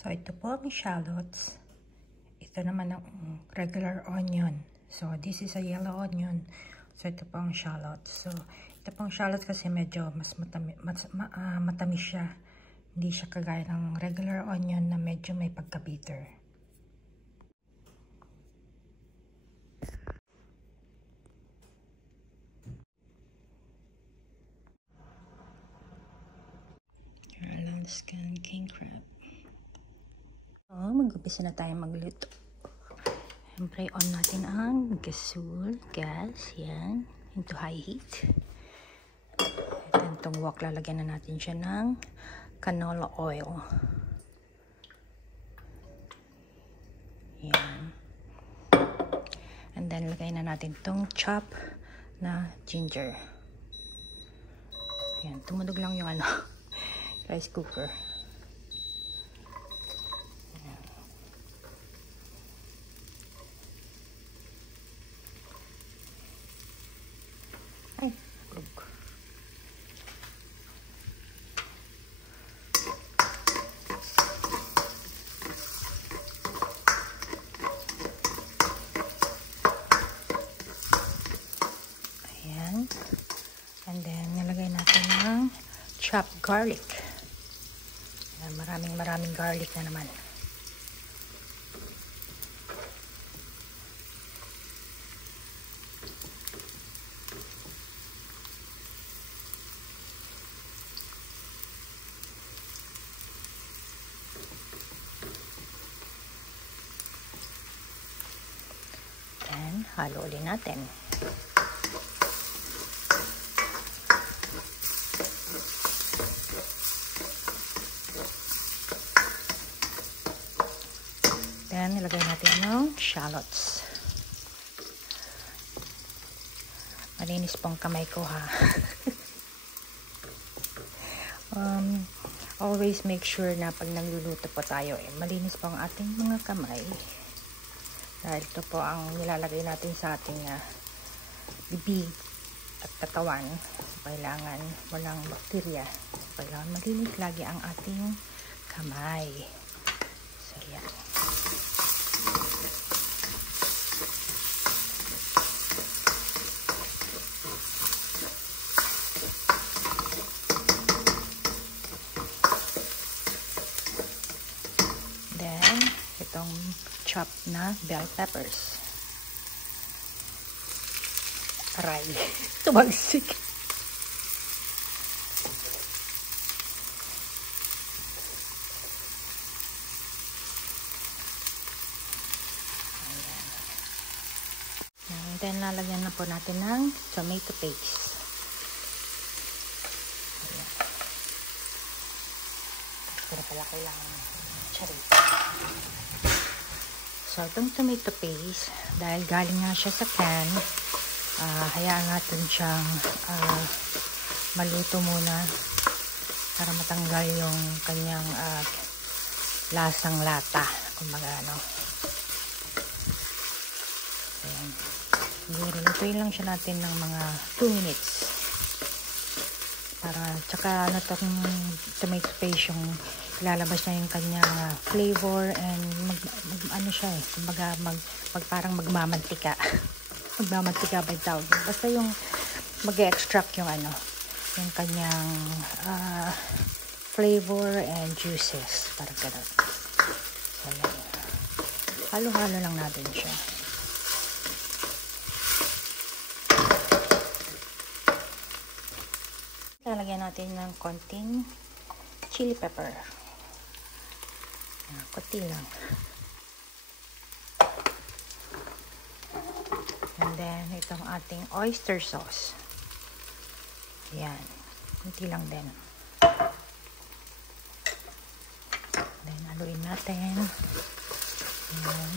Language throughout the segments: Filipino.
So, ito po ang shallots. Ito naman ang regular onion. So, this is a yellow onion. So, ito po ang shallots. So, ito po ang shallots kasi medyo mas matamis siya. Hindi siya kagaya ng regular onion na medyo may pagka-bitter. Alaskan king crab. So, mag-upisa na tayo magluto. Siyempre, on natin ang gas. Yan. Into high heat. At itong wok, lalagyan na natin siya ng canola oil. Yan. And then, lagay na natin itong chop na ginger. Yan. Tumunog lang yung rice cooker. Ay, look. Ayan. And then, nilagay natin ng chopped garlic. Ayan, maraming garlic na naman. Then, halo ulit natin. Then, nilagay natin yung shallots. Malinis pong kamay ko, ha. Always make sure na pag nagluluto po tayo, malinis po ang ating mga kamay. Dahil ito po ang nilalagay natin sa ating bibig at katawan. Kailangan walang bakterya. Kailangan malinis lagi ang ating kamay. So, yan. Then, itong chopped na bell peppers. Aray. Tumagsik. Ayan. And then, lalagyan na po natin ng tomato paste. Ayan. Pero pala kailangan charita. So, itong tomato paste, dahil galing nga siya sa can, hayaan natin siyang maluto muna para matanggal yung kanyang lasang lata. Kumbaga, Ayan. Siguro, lutuin lang siya natin ng mga 2 minutes. Tsaka itong tomato paste yung ilalabas niya yung kanyang flavor and kumbaga parang magmamantika. Magmamantika ba yung tawag? Basta yung mag-extract yung yung kanyang flavor and juices. Parang gano'n. So, halo-halo lang natin siya. Lalagyan natin ng konting chili pepper. Kunti lang. And then, itong ating oyster sauce. Ayan. Kunti lang din. Then, haluin natin. Ayan.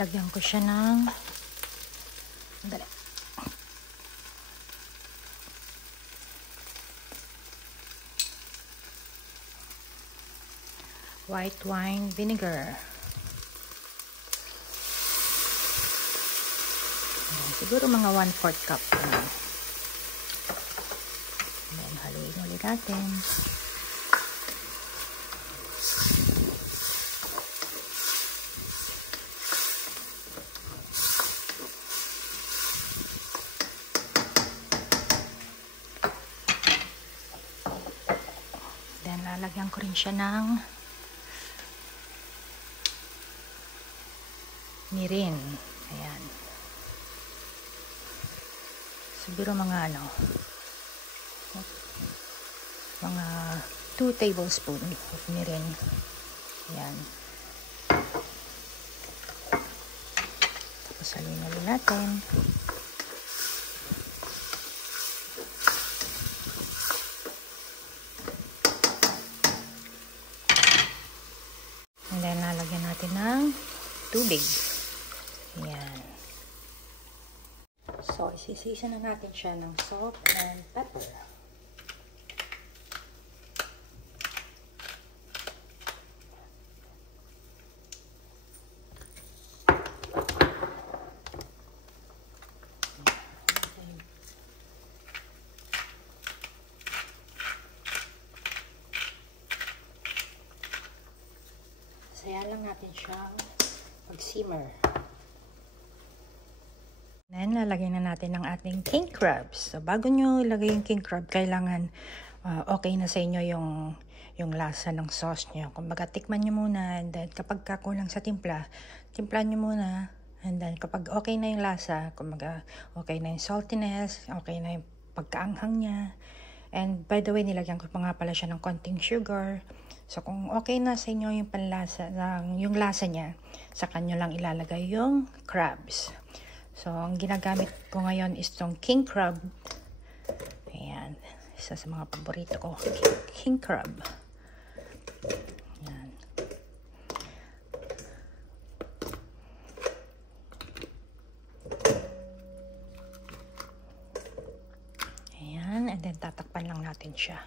Lagyan ko siya ng dali. white wine vinegar. Ayan, siguro mga 1/4 cup. Ayan, haluin ulit natin. Then, lalagyan ko rin siya ng mirin. Ayan. Siguro mga mga 2 tablespoon of mirin. Ayan. Tapos haluin ulit natin. And then, lalagyan natin ng tubig. Ayan. So, isisisa na natin siya ng salt and pepper. Saya lang natin siyang pag-simmer. Then, lalagyan na natin ng ating king crabs. So, bago nyo ilagay yung king crab, kailangan okay na sa inyo yung lasa ng sauce nyo. Kumbaga, tikman nyo muna. And then, kapag kakulang sa timpla nyo muna. And then, kapag okay na yung lasa, kumbaga, okay na yung saltiness, okay na yung pagkaanghang niya. And, by the way, nilagyan ko pa nga pala siya ng konting sugar. So, kung okay na sa inyo yung panlasa, yung lasa niya, saka nyo lang ilalagay yung crabs. So, ang ginagamit ko ngayon is itong king crab. Ayan. Isa sa mga paborito ko. King crab. Ayan. Ayan. And then, tatakpan lang natin siya.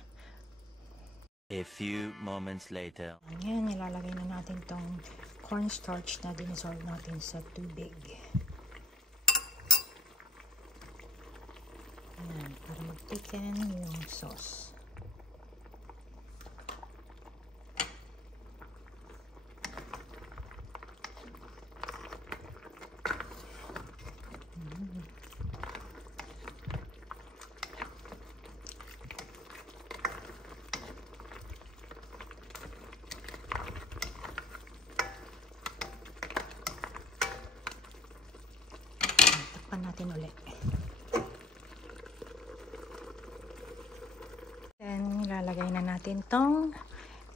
A few moments later. Ayan. Nilalagay na natin itong cornstarch na dinisolve natin sa tubig. Ayan, para mag-thicken yung sauce. Takpan natin ulit. Then, ilalagay na natin tong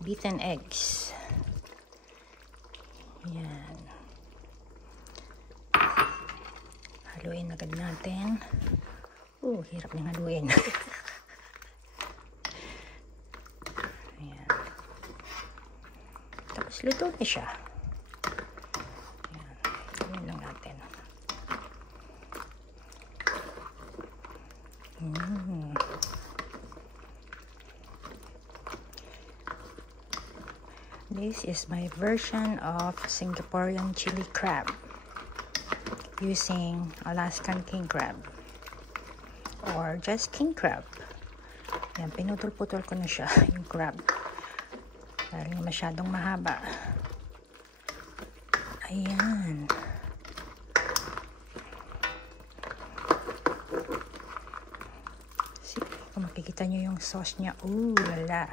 beaten eggs. Ayan. Haluin agad natin. Hirap nang haluin. Ayan. Tapos, luto na siya. Ayan. Haluin lang natin. This is my version of Singaporean chili crab using Alaskan king crab or just king crab. Yan, pinutol-putol ko na siya yung crab dahil masyadong mahaba. Ayan. See, kung makikita nyo yung sauce niya, lala.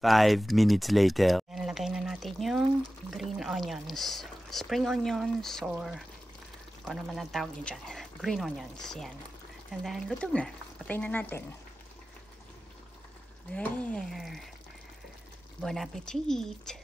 Five minutes later. And lagay na natin yung green onions. Spring onions or kung ano man ang tawag nyo dyan. Green onions. Yan. And then, luto na. Patay na natin. There. Bon appetit!